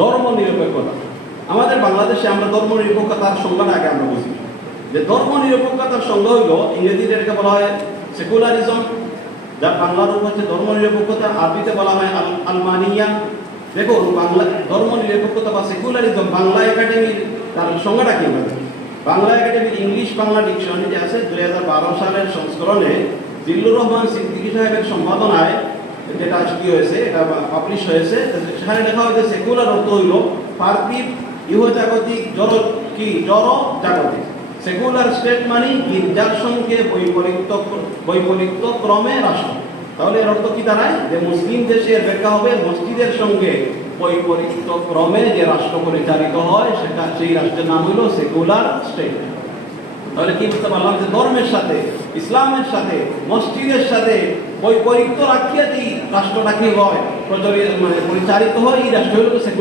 ধর্ম নিরপেক্ষতা। আমাদের বাংলাদেশে আমরা ধর্ম নিরপেক্ষতার সংজ্ঞাটা আগে আমরা বুঝি, যে ধর্ম নিরপেক্ষতার সংজ্ঞা হইল ইংরেজিতে এটাকে বলা হয় সেকুলারিজম, যার বাংলা রূপ হচ্ছে ধর্ম নিরপেক্ষতা, আরবিতে বলা হয় আলমানিয়া। দেখুন বাংলা ধর্ম নিরপেক্ষতা বা সেকুলারিজম বাংলা একাডেমির তার সংজ্ঞাটা কি হবে? বাংলা একাডেমির ইংলিশ বাংলা ডিকশনারি যে আছে 2012 সালের সংস্করণে জিল্লুর রহমান সিদ্দিকী সাহেবের সম্পাদনায় যেটা কি হয়েছে, এটা পাবলিশ হয়েছে, সেখানে লেখা হয়েছে সেকুলার অর্থ হইল পার্থিব ইহজাগতিক জড় জাগতিক। সেকুলার স্টেট মানে গির্জার সঙ্গে বৈপরীত্য ক্রমে রাষ্ট্র। তাহলে এর অর্থ কি দাঁড়ায়? যে মুসলিম দেশের ব্যাখ্যা হবে মসজিদের সঙ্গে বৈপরীত্য ক্রমে যে রাষ্ট্র পরিচালিত হয় সেটা সেই রাষ্ট্রের নাম হলো সেকুলার স্টেট। তাহলে কি বুঝতে পারলাম? যে ধর্মের সাথে, ইসলামের সাথে, মসজিদের সাথে বৈপরীত্য রাখিয়া যেই রাষ্ট্রটা কি হয় প্রচলিত, মানে পরিচালিত হয়, এই রাষ্ট্র হলো সেকুলার।